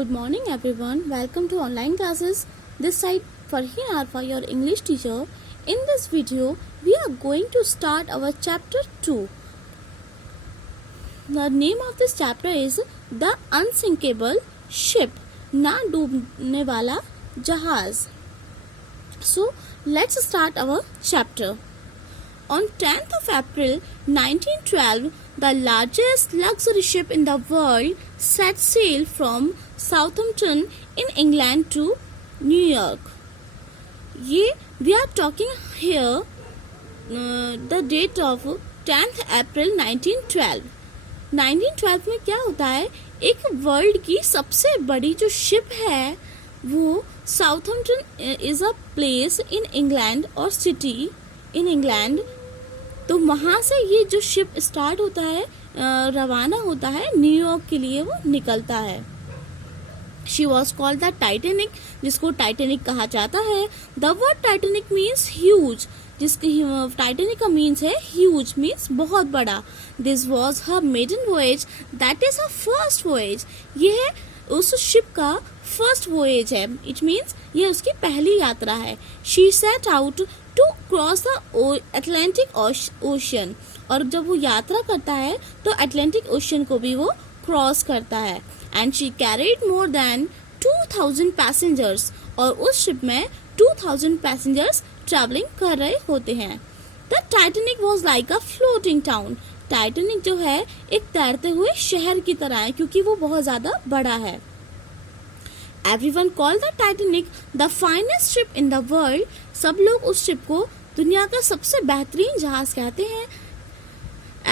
Good morning everyone. Welcome to online classes. This side Farheen Arfa, your English teacher. In this video, we are going to start our chapter 2. The name of this chapter is The Unsinkable Ship, ना डूबने वाला जहाज. So, let's start our chapter. On 10th of April 1912, the largest luxury ship in the world set sail from Southampton in England to New York. We are talking here the date of 10th April 1912. 1912 में क्या होता है, एक world की सबसे बड़ी जो ship है वो Southampton is a place in England और सिटी इन इंग्लैंड. तो वहाँ से ये जो शिप स्टार्ट होता है, रवाना होता है न्यूयॉर्क के लिए वो निकलता है. She was called the Titanic, जिसको टाइटेनिक कहा जाता है. The word Titanic means huge, जिसकी टाइटेनिक का मीन्स है ह्यूज, मीन्स बहुत बड़ा. This was her maiden voyage, that is her first voyage. ये है उस शिप का फर्स्ट वोएज है. इट मीन्स ये उसकी पहली यात्रा है. She set out to cross the Atlantic ocean, और जब वो यात्रा करता है तो अटलांटिक ओशन को भी वो क्रॉस करता है. And she carried more than 2000 passengers, और उस शिप में 2000 पैसेंजर्स ट्रैवलिंग कर रहे होते हैं. The Titanic was like a floating town. Titanic जो है एक तैरते हुए शहर की तरह है, क्योंकि वो बहुत ज्यादा बड़ा है. Everyone called the Titanic the finest ship in the world. सब लोग उस शिप को दुनिया का सबसे बेहतरीन जहाज कहते हैं.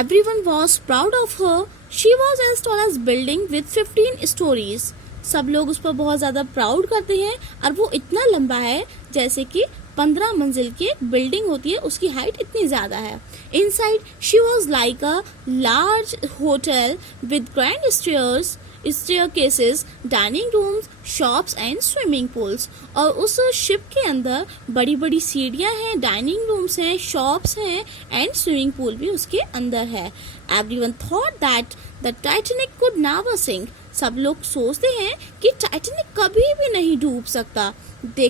Everyone was proud of her. She was as tall as building with 15 stories. सब लोग उस पर बहुत ज्यादा प्राउड करते हैं, और वो इतना लंबा है जैसे कि 15 मंजिल की एक बिल्डिंग होती है, उसकी हाइट इतनी ज्यादा है. Inside she was like a large hotel with grand stairs, staircases, dining rooms, shops and swimming pools. और उस शिप के अंदर बड़ी बड़ी सीढ़ियां हैं, डाइनिंग रूम्स हैं, शॉप्स हैं एंड स्विमिंग पूल भी उसके अंदर है. Everyone thought that the Titanic could never sink. सब लोग सोचते हैं कि टाइटेनिक कभी भी नहीं डूब सकता. They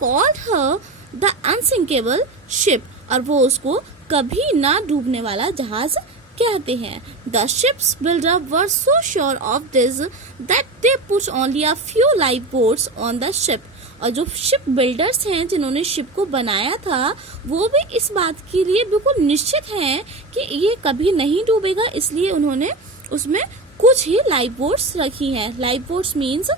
called her the unsinkable ship, और वो उसको कभी ना डूबने वाला जहाज कहते हैं. The ship's builder were so sure of this that they put only a few lifeboats on the ship. और जो शिप बिल्डर्स हैं जिन्होंने शिप को बनाया था, वो भी इस बात के लिए बिल्कुल निश्चित हैं कि ये कभी नहीं डूबेगा, इसलिए उन्होंने उसमें कुछ ही लाइफ बोट्स रखी हैं. लाइफ बोट्स मीन्स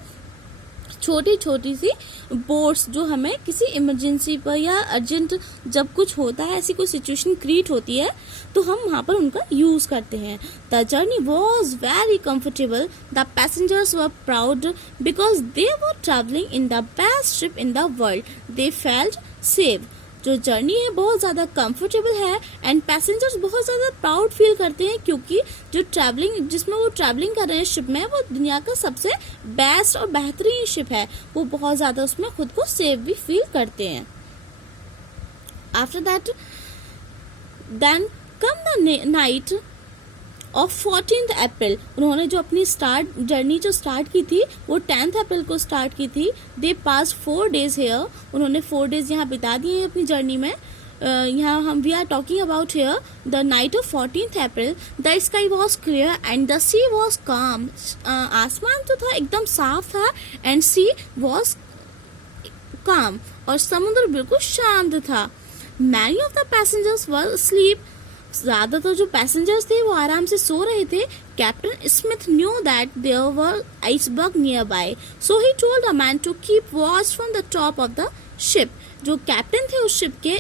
छोटी छोटी सी बोट्स जो हमें किसी इमरजेंसी पर या अर्जेंट जब कुछ होता है, ऐसी कोई सिचुएशन क्रिएट होती है तो हम वहाँ पर उनका यूज करते हैं. The journey was very comfortable. The passengers were proud because they were travelling in the best ship in the world. They felt safe. जो जर्नी है बहुत ज्यादा कंफर्टेबल है, एंड पैसेंजर्स बहुत ज्यादा प्राउड फील करते हैं, क्योंकि जो ट्रैवलिंग जिसमें वो ट्रैवलिंग कर रहे हैं शिप में, वो दुनिया का सबसे बेस्ट और बेहतरीन शिप है. वो बहुत ज्यादा उसमें खुद को सेफ भी फील करते हैं. After that then come the night of 14th April. उन्होंने जो अपनी जर्नी जो स्टार्ट की थी वो 10th अप्रैल को स्टार्ट की थी. दे पास 4 days हेयर. उन्होंने 4 days यहाँ बिता दिए अपनी जर्नी में. यहाँ हम we are talking about here the night of 14th April. The sky was clear and the sea was calm. आसमान जो था एकदम साफ था, एंड सी वॉज काम, और समुद्र बिल्कुल शांत था. Many of the passengers were asleep. ज्यादातर जो पैसेंजर्स थे वो आराम से सो रहे थे. Captain Smith knew that there were iceberg nearby, so he told a man to keep watch from the top of the ship. जो कैप्टन थे उस शिप के,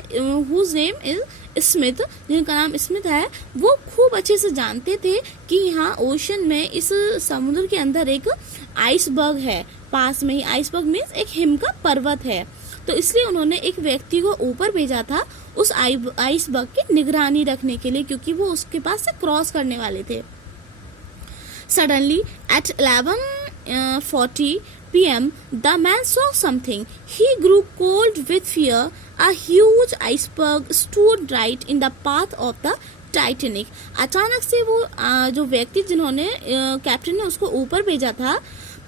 हुज नेम इज स्मिथ, जिनका नाम स्मिथ है, वो खूब अच्छे से जानते थे कि यहाँ ओशन में, इस समुद्र के अंदर एक आइसबर्ग है. पास में ही आइसबर्ग मीन्स एक हिम का पर्वत है. तो इसलिए उन्होंने एक व्यक्ति को ऊपर भेजा था उस आइसबर्ग की निगरानी रखने के लिए, क्योंकि वो उसके पास से क्रॉस करने वाले थे. Suddenly eight 11:40 p.m. the man saw something. He grew cold with fear. A huge iceberg stood right in the path of the Titanic. अचानक से वो जो व्यक्ति जिन्होंने कैप्टन ने उसको ऊपर भेजा था,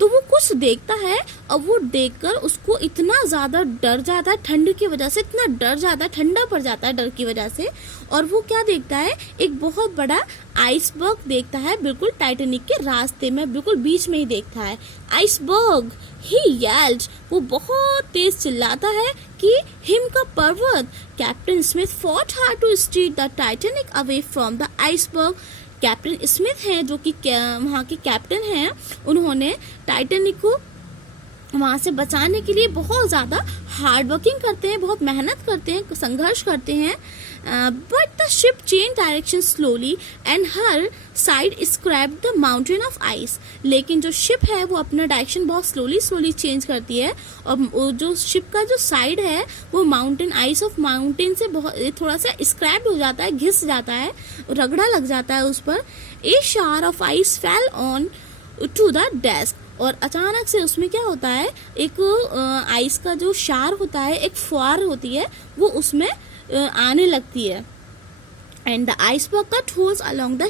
तो वो कुछ देखता है और वो देखकर उसको इतना ज़्यादा डर जाता है, ठंड की वजह से इतना डर जाता है, ठंडा पड़ जाता है डर की वजह से। और वो क्या देखता है, एक बहुत बड़ा आइसबर्ग देखता है, बिल्कुल टाइटैनिक के रास्ते में बिल्कुल बीच में ही देखता है। आइसबर्ग, ही येल्ड, वो बहुत तेज चिल्लाता है कि हिम का पर्वत। Captain Smith fought hard to steer the Titanic away from the iceberg. Captain Smith हैं जो कि वहाँ के कैप्टन हैं, उन्होंने टाइटैनिक को वहाँ से बचाने के लिए बहुत ज़्यादा हार्ड वर्किंग करते हैं, बहुत मेहनत करते हैं, संघर्ष करते हैं। But the ship change direction slowly and her side scraped the mountain of ice. लेकिन जो शिप है वो अपना डायरेक्शन बहुत स्लोली चेंज करती है और जो शिप का जो साइड है वो माउंटेन आइस ऑफ माउंटेन से बहुत थोड़ा सा स्क्रैप्ड हो जाता है, घिस जाता है, रगड़ा लग जाता है उस पर। A shard of ice fell on to the desk, और अचानक से उसमें क्या होता है, एक आइस का जो शार होता है, एक फुहार होती है, वो उसमें आने लगती है। And the iceberg cut holes along the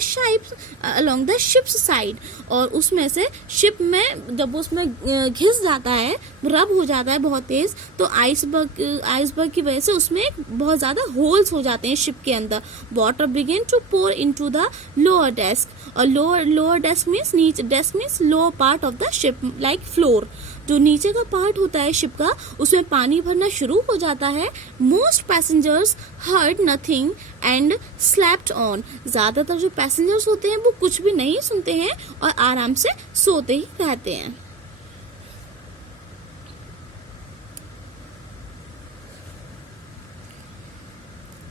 ships side, और उसमें से शिप में जब उसमें घिस जाता है, रब हो जाता है बहुत तेज, तो आइसबर्ग की वजह से उसमें बहुत ज्यादा होल्स हो जाते हैं शिप के अंदर। Water begin to pour into the lower desk, और लोअर डेस्क मीन्स नीचे, desk means lower part of the ship like floor. जो नीचे का पार्ट होता है शिप का, उसमें पानी भरना शुरू हो जाता है। Most passengers heard nothing and slept on, ज्यादातर जो पैसेंजर्स होते हैं वो कुछ भी नहीं सुनते हैं और आराम से सोते ही रहते हैं।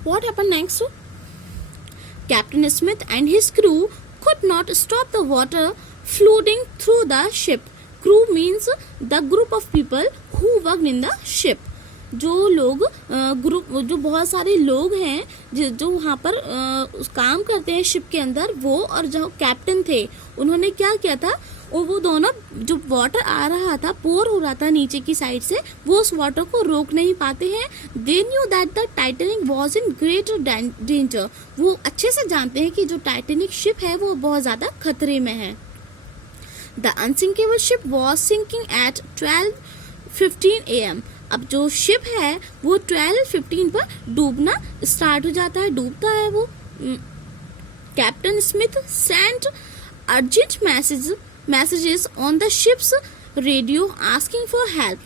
What happened next? Captain Smith and his crew could not stop the water flooding through the ship. Crew means the group of people who worked in the ship. जो लोग ग्रुप, जो बहुत सारे लोग हैं जो वहाँ पर काम करते हैं शिप के अंदर, वो और जो कैप्टन थे, उन्होंने क्या किया था, और वो दोनों, जो वाटर आ रहा था, पोर हो रहा था नीचे की साइड से, वो उस वाटर को रोक नहीं पाते हैं। They knew that the Titanic was in great danger, वो अच्छे से जानते हैं कि जो टाइटैनिक शिप है वो बहुत ज्यादा खतरे में है। The unsinkable ship was sinking at 12:15 AM। अब जो शिप है वो 12:15 पर डूबना स्टार्ट हो जाता है, डूबता है वो। Captain Smith sent urgent messages on the ship's radio asking for help.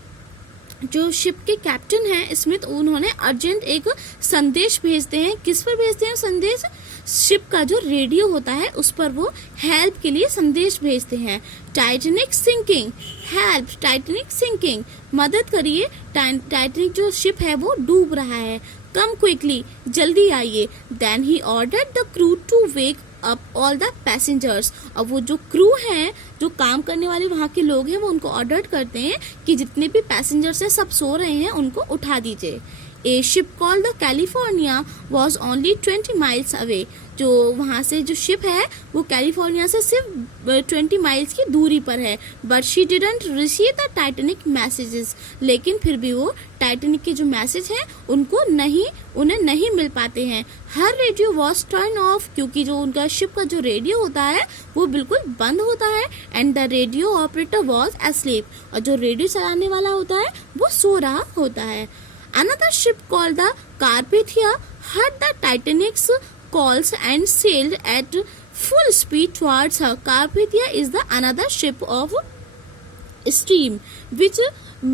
जो शिप के कैप्टन हैं स्मिथ, उन्होंने अर्जेंट एक संदेश भेजते हैं। किस पर भेजते हैं संदेश? शिप का जो रेडियो होता है उस पर वो हेल्प के लिए संदेश भेजते हैं। Titanic sinking, help Titanic sinking, मदद करिए, टाइटैनिक जो शिप है वो डूब रहा है, कम क्विकली, जल्दी आइए। Then he ordered the crew to wake up all the passengers. अब वो जो क्रू हैं, जो काम करने वाले वहाँ के लोग हैं, वो उनको ऑर्डर करते हैं कि जितने भी पैसेंजर्स हैं सब सो रहे हैं, उनको उठा दीजिए। ए ship called the California was only 20 miles away. जो वहाँ से जो शिप है वो कैलिफोर्निया से सिर्फ 20 माइल्स की दूरी पर है। But she didn't receive the Titanic messages, लेकिन फिर भी वो टाइटैनिक के जो मैसेज हैं उन्हें नहीं मिल पाते हैं। हर रेडियो वॉज टर्न ऑफ, क्योंकि जो उनका शिप का जो रेडियो होता है वो बिल्कुल बंद होता है। And the radio operator was asleep, और जो रेडियो चलाने वाला होता है वो सो रहा होता है। Another ship called the Carpathia heard the Titanic's calls and sailed at full speed towards her. Carpathia is the another ship of steam which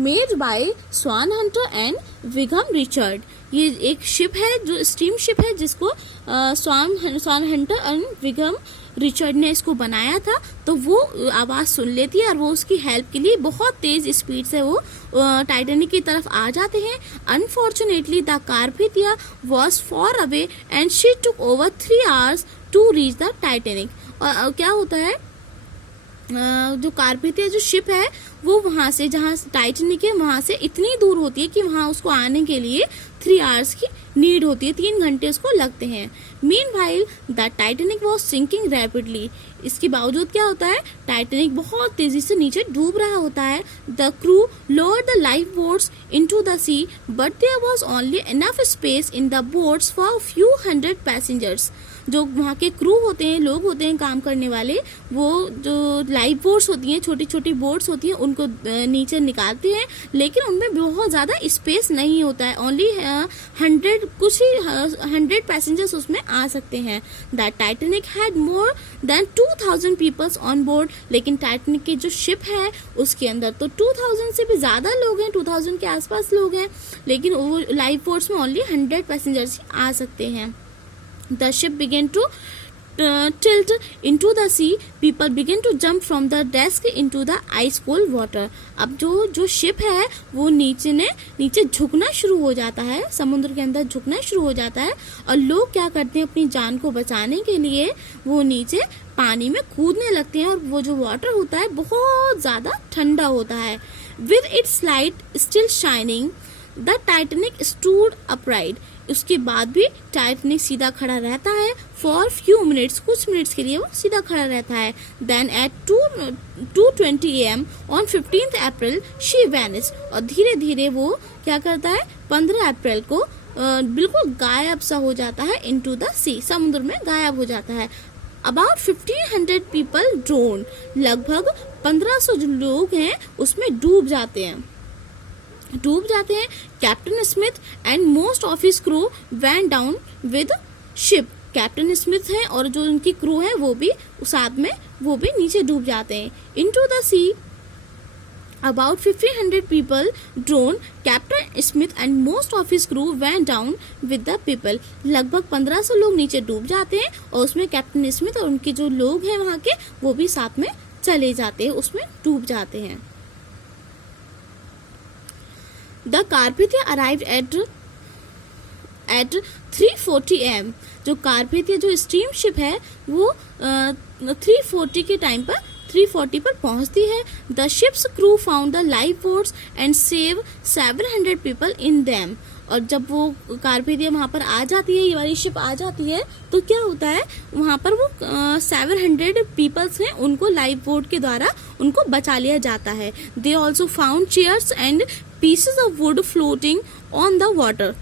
made by Swan Hunter and Wigham Richard. ये एक ship है जो steam ship है जिसको स्वान Hunter and विगम Richard ने इसको बनाया था। तो वो आवाज सुन लेती है और वो उसकी हेल्प के लिए बहुत तेज स्पीड से वो टाइटैनिक की तरफ आ जाते हैं। Unfortunately the Carpathia was far away and she took over 3 hours to reach the Titanic. और क्या होता है, जो कार्पेथिया जो शिप है वो वहां से, जहां टाइटैनिक है वहां से इतनी दूर होती है कि वहां उसको आने के लिए 3 hours की नीड होती है, 3 घंटे उसको लगते हैं। Meanwhile the Titanic was sinking rapidly. इसके बावजूद क्या होता है, टाइटैनिक बहुत तेजी से नीचे डूब रहा होता है। The crew lower the life boats into the sea but there was only enough space in the boats for few hundred passengers. जो वहाँ के क्रू होते हैं, लोग होते हैं काम करने वाले, वो जो लाइफ बोट्स होती हैं, छोटी छोटी बोट्स होती हैं, उनको नीचे निकालते हैं, लेकिन उनमें बहुत ज़्यादा स्पेस नहीं होता है, ओनली 100 पैसेंजर्स उसमें आ सकते हैं। The Titanic had more than 2000 peoples on board, लेकिन टाइटैनिक की जो शिप है उसके अंदर तो 2000 से भी ज़्यादा लोग हैं, 2000 के आसपास लोग हैं, लेकिन वो लाइफ बोट्स में ओनली 100 पैसेंजर्स ही आ सकते हैं। The ship began to tilt into the sea, people begin to jump from the deck into the ice cold water। अब जो शिप है वो नीचे झुकना शुरू हो जाता है, समुद्र के अंदर झुकना शुरू हो जाता है, और लोग क्या करते हैं अपनी जान को बचाने के लिए वो नीचे पानी में कूदने लगते हैं, और वो जो वाटर होता है बहुत ज़्यादा ठंडा होता है। With its light still shining, the Titanic stood upright। उसके बाद भी टाइटैनिक सीधा खड़ा रहता है फॉर फ्यू मिनट्स, कुछ मिनट्स के लिए वो सीधा खड़ा रहता है। Then at 2:20 AM on 15 April she vanish, और धीरे धीरे वो क्या करता है 15 अप्रैल को बिल्कुल गायब सा हो जाता है इनटू द सी, समुद्र में गायब हो जाता है। अबाउट 1500 पीपल ड्रोन, लगभग 1500 जो लोग हैं उसमें डूब जाते हैं। Captain Smith and most of his crew went down with ship, captain Smith है और जो उनकी क्रू है वो भी साथ में वो भी नीचे डूब जाते हैं। Into the sea about 1500 people drowned, captain Smith and most of his crew went down with the people, लगभग 1500 लोग नीचे डूब जाते हैं और उसमें कैप्टन स्मिथ और उनके जो लोग हैं वहाँ के वो भी साथ में चले जाते हैं, उसमें डूब जाते हैं। The Carpathia arrived at 3:40 AM। जो कारपेथिया जो स्टीम शिप है वो 3:40 के टाइम पर 3:40 पर पहुंचती है। The ships crew found the life boats and save 700 people in them. और जब वो कारपेथिया वहाँ पर आ जाती है, ये वाली शिप आ जाती है, तो क्या होता है वहाँ पर वो 700 पीपल्स हैं, उनको लाइफ बोट के द्वारा उनको बचा लिया जाता है। They also found chairs and pieces of would floating on the water.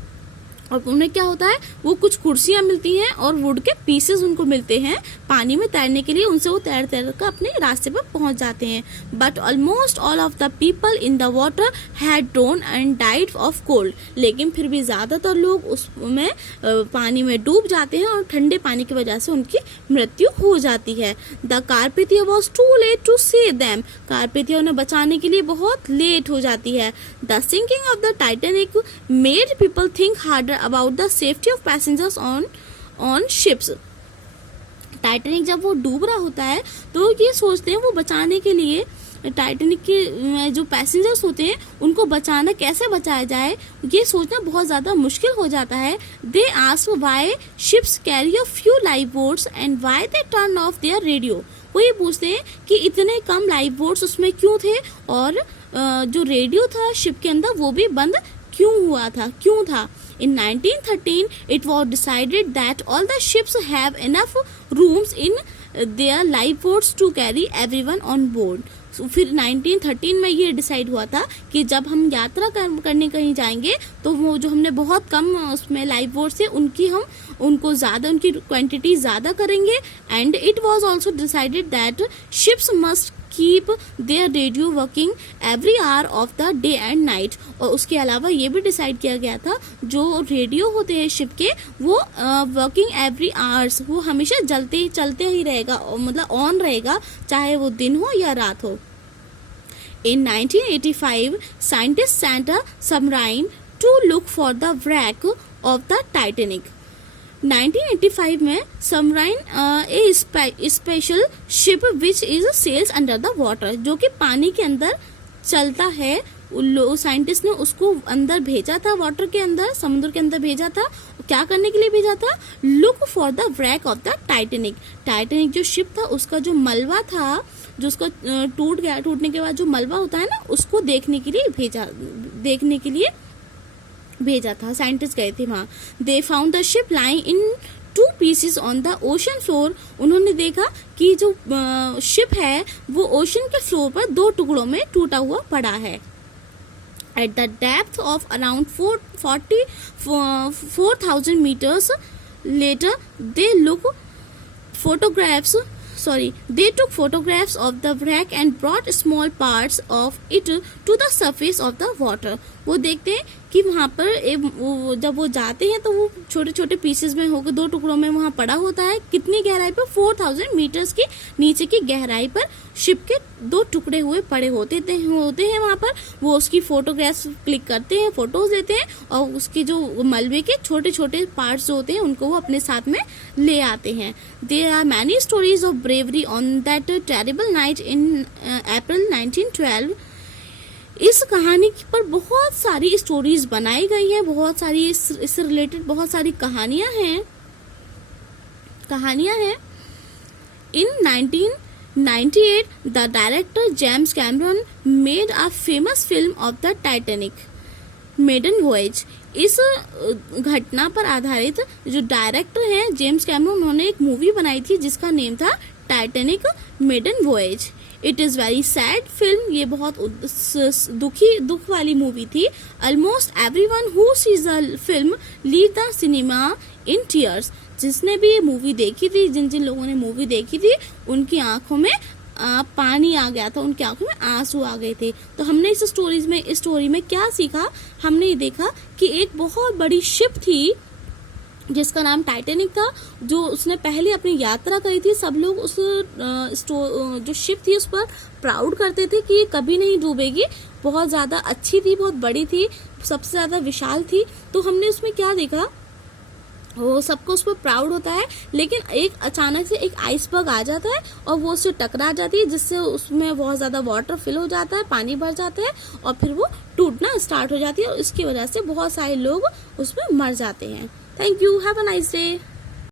और उन्हें क्या होता है वो कुछ कुर्सियां मिलती हैं और वुड के पीसेस उनको मिलते हैं पानी में तैरने के लिए, उनसे वो तैर कर अपने रास्ते पर पहुंच जाते हैं। But almost all of the people in the water had drone and died of cold, लेकिन फिर भी ज्यादातर लोग उसमें पानी में डूब जाते हैं और ठंडे पानी की वजह से उनकी मृत्यु हो जाती है। The Carpathia was too late to save them, Carpathia उन्हें बचाने के लिए बहुत लेट हो जाती है। The sinking of the Titanic made people think harder about the safety of passengers on ships। Titanic जब वो डूब रहा होता है तो ये सोचते हैं वो बचाने के लिए टाइटैनिक के जो पैसेंजर्स होते हैं उनको बचाना, कैसे बचाया जाए ये सोचना बहुत ज्यादा मुश्किल हो जाता है। They ask why ships carry a few life boats and why they turn of their radio. वो ये पूछते हैं कि इतने कम लाइफ बोट्स उसमें क्यों थे और जो रेडियो था शिप के अंदर वो भी बंद क्यों था। In 1913, it was decided that all the ships have enough rooms in their lifeboats to carry everyone on board। फिर 1913 में ये डिसाइड हुआ था कि जब हम यात्रा करने कहीं जाएंगे तो वो जो हमने बहुत कम उसमें लाइफ बोट से उनकी क्वांटिटी ज्यादा करेंगे। And it was also decided that ships must keep their radio working every hour of the day and night. और उसके अलावा ये भी डिसाइड किया गया था जो रेडियो होते हैं शिप के वो वर्किंग एवरी आवर्स, वो हमेशा चलते ही रहेगा, मतलब ऑन रहेगा, चाहे वो दिन हो या रात हो। In 1985, scientists sent a submarine to look for the wreck of the Titanic। 1985 में submarine a special ship which is sails under the water, जो कि पानी के अंदर चलता है, साइंटिस्ट ने उसको अंदर भेजा था, वाटर के अंदर, समुद्र के अंदर भेजा था। क्या करने के लिए भेजा था? Look for the wreck of the Titanic. Titanic जो शिप था उसका जो मलबा था, जो उसका टूटने के बाद जो मलबा होता है ना, उसको देखने के लिए भेजा था। साइंटिस्ट गए थे वहाँ। They found the ship lying in 2 pieces on the ocean floor. उन्होंने देखा कि जो शिप है वो ओशन के फ्लोर पर 2 टुकड़ों में टूटा हुआ पड़ा है। At the depth of around 4,000 meters, later they took photographs of the wreck and brought small parts of it to the surface of the water. वो देखते हैं कि वहाँ पर जब वो जाते हैं तो वो छोटे छोटे पीसेस में होकर 2 टुकड़ों में वहाँ पड़ा होता है. कितनी गहराई पर? 4000 मीटर्स की नीचे की गहराई पर शिप के 2 टुकड़े हुए पड़े होते हैं वहाँ पर. वो उसकी फोटोग्राफ्स क्लिक करते हैं, फोटोज लेते हैं और उसके जो मलबे के छोटे छोटे पार्ट्स जो होते हैं उनको वो अपने साथ में ले आते हैं. There are many stories of bravery on that terrible night in April 1912. इस कहानी पर बहुत सारी स्टोरीज बनाई गई हैं, बहुत सारी इससे रिलेटेड बहुत सारी कहानियां हैं. In 1998, the director James Cameron made a famous film of the Titanic, Maiden Voyage. इस घटना पर आधारित जो डायरेक्टर हैं जेम्स कैमरन, उन्होंने एक मूवी बनाई थी जिसका नेम था Titanic maiden voyage. It is very sad film. ये बहुत दुख वाली मूवी थी. Almost everyone who sees the film leave the cinema in tears. जिसने भी ये मूवी देखी थी, जिन लोगों ने मूवी देखी थी, उनकी आंखों में पानी आ गया था, उनकी आंखों में आंसू आ गए थे. तो हमने इस स्टोरी में क्या सीखा? हमने ये देखा कि एक बहुत बड़ी शिप थी जिसका नाम टाइटैनिक था, जो उसने पहले अपनी यात्रा करी थी. सब लोग उस जो शिप थी उस पर प्राउड करते थे कि ये कभी नहीं डूबेगी. बहुत ज़्यादा अच्छी थी, बहुत बड़ी थी, सबसे ज़्यादा विशाल थी. तो हमने उसमें क्या देखा? वो सबको उस पर प्राउड होता है, लेकिन एक अचानक से एक आइसबर्ग आ जाता है और वो उससे टकरा जाती है, जिससे उसमें बहुत ज़्यादा वाटर फिल हो जाता है, पानी भर जाता है और फिर वो टूटना स्टार्ट हो जाती है और इसकी वजह से बहुत सारे लोग उसमें मर जाते हैं. Thank you. Have a nice day.